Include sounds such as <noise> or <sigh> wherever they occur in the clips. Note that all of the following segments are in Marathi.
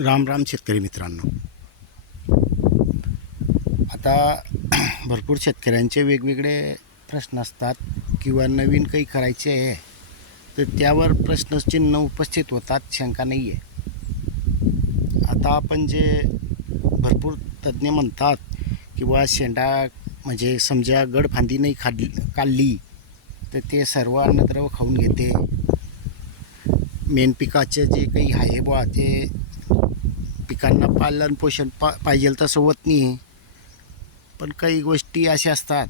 राम राम शेतकरी मित्रांनो. आता <clears throat> भरपूर शेतकऱ्यांचे वेगवेगळे प्रश्न असतात किंवा नवीन काही करायचे आहे तर त्यावर प्रश्नचिन्ह उपस्थित होतात शंका नाही आहे. आता आपण जे भरपूर तज्ज्ञ म्हणतात किंवा शेंडा म्हणजे समजा गडफांदी नाही खाल्ली काढली तर ते सर्व अन्नद्रव खाऊन घेते. मेन पिकाचे जे काही आहे बुवा ते पिकांना पालन पोषण पा पाहिजे तसं होत नाही. पण काही गोष्टी अशा असतात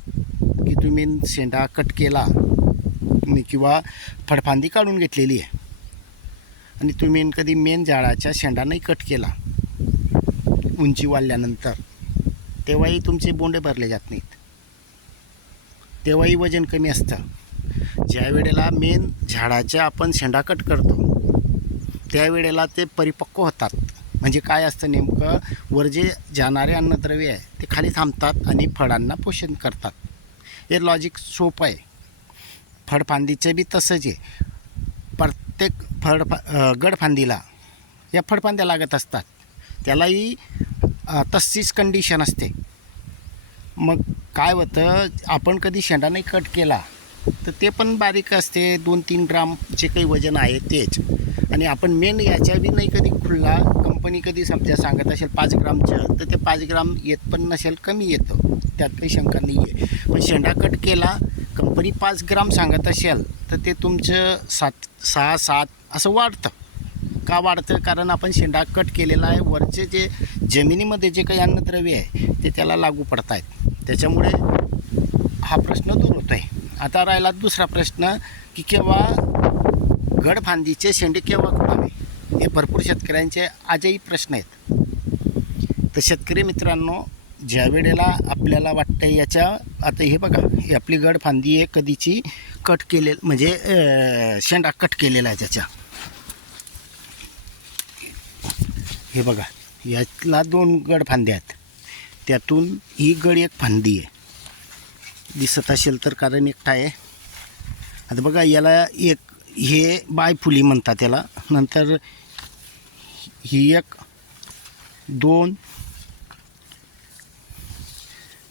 की तुम्ही शेंडा कट केला आणि किंवा फडफांदी काढून घेतलेली आहे. आणि तुम्ही कधी मेन झाडाच्या शेंडा नाही कट केला उंची वाढल्यानंतर तेव्हाही तुमचे बोंडे भरले जात नाहीत. तेव्हाही वजन कमी असतं. ज्या वेळेला मेन झाडाच्या आपण शेंडा कट करतो त्यावेळेला ते परिपक्व होतात. म्हणजे काय असतं नेमकं? वर जे जाणारे अन्नद्रव्य आहे ते खाली थांबतात आणि फळांना पोषण करतात. हे लॉजिक सोपं आहे. फळफांदीचं बी तसंच आहे. प्रत्येक फळ गडफांदीला या फळफांद्या लागत असतात. त्यालाही तशीच कंडिशन असते. मग काय होतं? आपण कधी शेंडा नाही कट केला तर ते पण बारीक असते. दोन तीन ग्राम जे काही वजन आहे तेच. आणि आपण मेन याच्या बी नाही कधी खुल्ला कंपनी कधी समजा सांगत असेल पाच ग्रामचं तर ते पाच ग्राम येत पण नसेल कमी येतं. त्यात काही शंका नाही आहे पण शेंडा कट केला कंपनी पाच ग्राम सांगत असेल तर ते तुमचं सात सहा सात असं वाढतं. का वाढतं? कारण आपण शेंडा कट केलेला आहे. वरचे जे जमिनीमध्ये जे काही अन्नद्रव्य आहे ते त्याला लागू पडत आहेत त्याच्यामुळे हा प्रश्न दूर होतो आहे आता राहिला दुसरा प्रश्न की केव्हा गडफांदीचे शेंडे केव्हा कुटावे हे भरपूर शेतकऱ्यांचे आजही प्रश्न आहेत. तर शेतकरी मित्रांनो ज्या वेळेला आपल्याला वाटतं याच्या आता हे बघा ही आपली गडफांदी आहे कधीची कट केले म्हणजे शेंडा कट केलेला आहे त्याच्या. हे बघा यातला दोन गड फांद्या आहेत. त्यातून ही गड एक फांदी आहे. दिसत असेल तर कारण एकटा आहे. आता बघा याला एक हे बायफुली म्हणतात त्याला नंतर ही एक दोन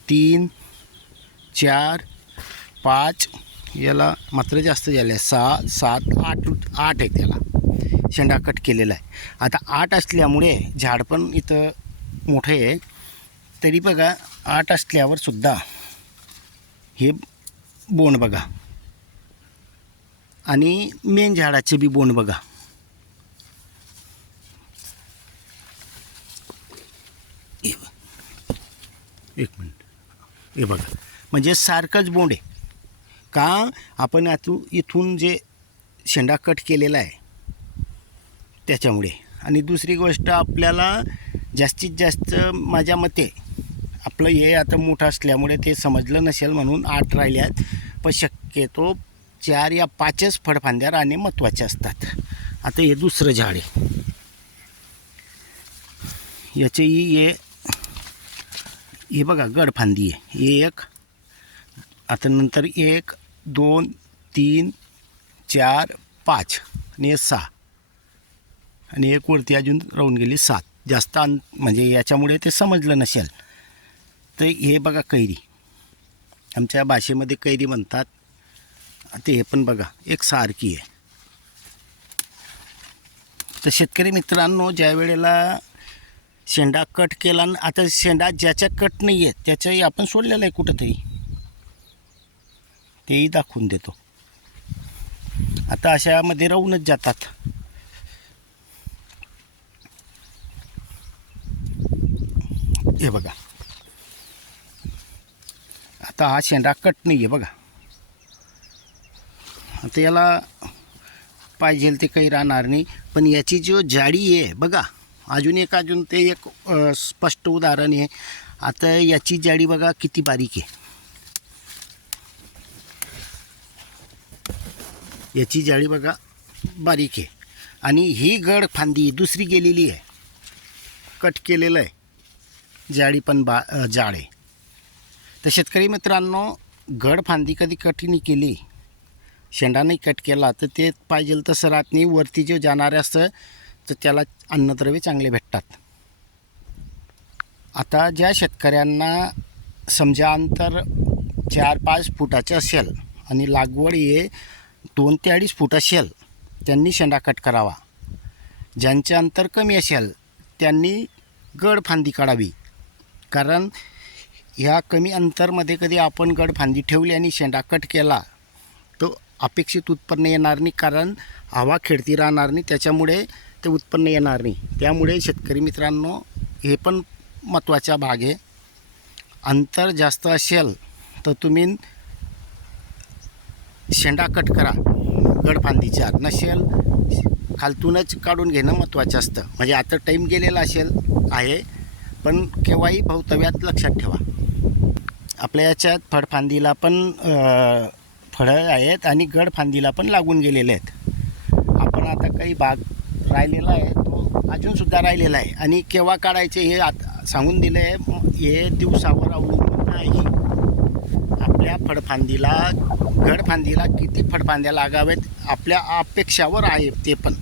तीन चार पाच याला मात्र जास्त झाले सहा सात आठ आठ आहे त्याला शेंडा कट केलेला आहे. आता आठ असल्यामुळे झाड पण इथं मोठं आहे. तरी बघा आठ असल्यावर सुद्धा हे बोंड बघा. आणि मेन झाडाचे बी बोंड बघा. एक मिनिट. हे बघा. म्हणजे सारखंच बोंड आहे. का आपण आता इथून जे शेंडा कट केलेला आहे त्याच्यामुळे. आणि दुसरी गोष्ट आपल्याला जास्तीत जास्त माझ्या मते आपलं हे आता मोठं असल्यामुळे ते समजलं नसेल म्हणून आठ राहिल्यात. पण शक्यतो चार या पाचच फळफांद्या राहणे महत्त्वाचे असतात. आता हे दुसरं झाड आहे. याचेही हे हे बघा गडफांदी आहे. एक आता नंतर एक दोन तीन चार पाच आणि हे सहा. आणि एक वरती अजून राहून गेली सात. जास्त अंत म्हणजे याच्यामुळे ते समजलं नसेल. तर हे बघा कैरी. आमच्या भाषेमध्ये कैरी म्हणतात. ते हे पण बघा एक सारखी आहे. तर शेतकरी मित्रांनो ज्या वेळेला शेंडा कट केला न आता शेंडा ज्याच्या कट नाही आहे त्याच्याही आपण सोडलेलं आहे कुठंतरी. तेही दाखवून देतो. आता अशामध्ये राहूनच जातात. हे बघा. आता हा शेंडा कट नाही आहे बघा. आता याला पाहिजे ते काही राहणार नाही पण याची जो जाडी आहे बघा अजून एक अजून ते एक स्पष्ट उदाहरण आहे. आता याची जाडी बघा किती बारीक आहे. याची जाळी बघा बारीक आहे. आणि ही गड फांदी दुसरी गेलेली आहे. कट केलेलं आहे. जाळी पण बा जाड आहे. तर शेतकरी मित्रांनो गड फांदी कधी कठीणी केली? शेंडा नाही कट केला तर ते पाहिजे तसं राहत नाही वरती जे जाणारे असतं तर त्याला अन्नद्रव्य चांगले भेटतात. आता ज्या शेतकऱ्यांना समजा अंतर चार पाच फुटाचं असेल आणि लागवड हे दोन ते अडीच फूट असेल त्यांनी शेंडा कट करावा. ज्यांचे अंतर कमी असेल त्यांनी गड फांदी काढावी. कारण ह्या कमी अंतरमध्ये कधी आपण गड फांदी ठेवली आणि शेंडा कट केला तर अपेक्षित उत्पन्न येणार नाही कारण हवा खेळती राहणार नाही त्याच्यामुळे ते उत्पन्न येणार नाही. त्यामुळे शेतकरी मित्रांनो हे पण महत्त्वाचा भाग आहे. अंतर जास्त असेल तर तुम्ही शेंडा कट करा गडफांदीच्या नसेल खालतूनच काढून घेणं महत्त्वाचं असतं. म्हणजे आता टाईम गेलेला असेल आहे. पण केव्हाही भवितव्यात लक्षात ठेवा. आपल्या याच्यात फळफांदीला पण फळं आहेत आणि गडफांदीला पण लागून गेलेले आहेत. आपण आता काही भाग राहिलेला आहे तो अजूनसुद्धा राहिलेला आहे. आणि केव्हा काढायचे हे आता सांगून दिलं आहे हे दिवसावर अवलंबून नाही. आपल्या फळफांदीला गडफांदीला किती फळफांद्या लागाव्यात आपल्या अपेक्षावर आहे ते पण.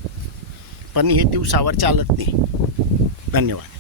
पण हे दिवसावर चालत नाही. धन्यवाद.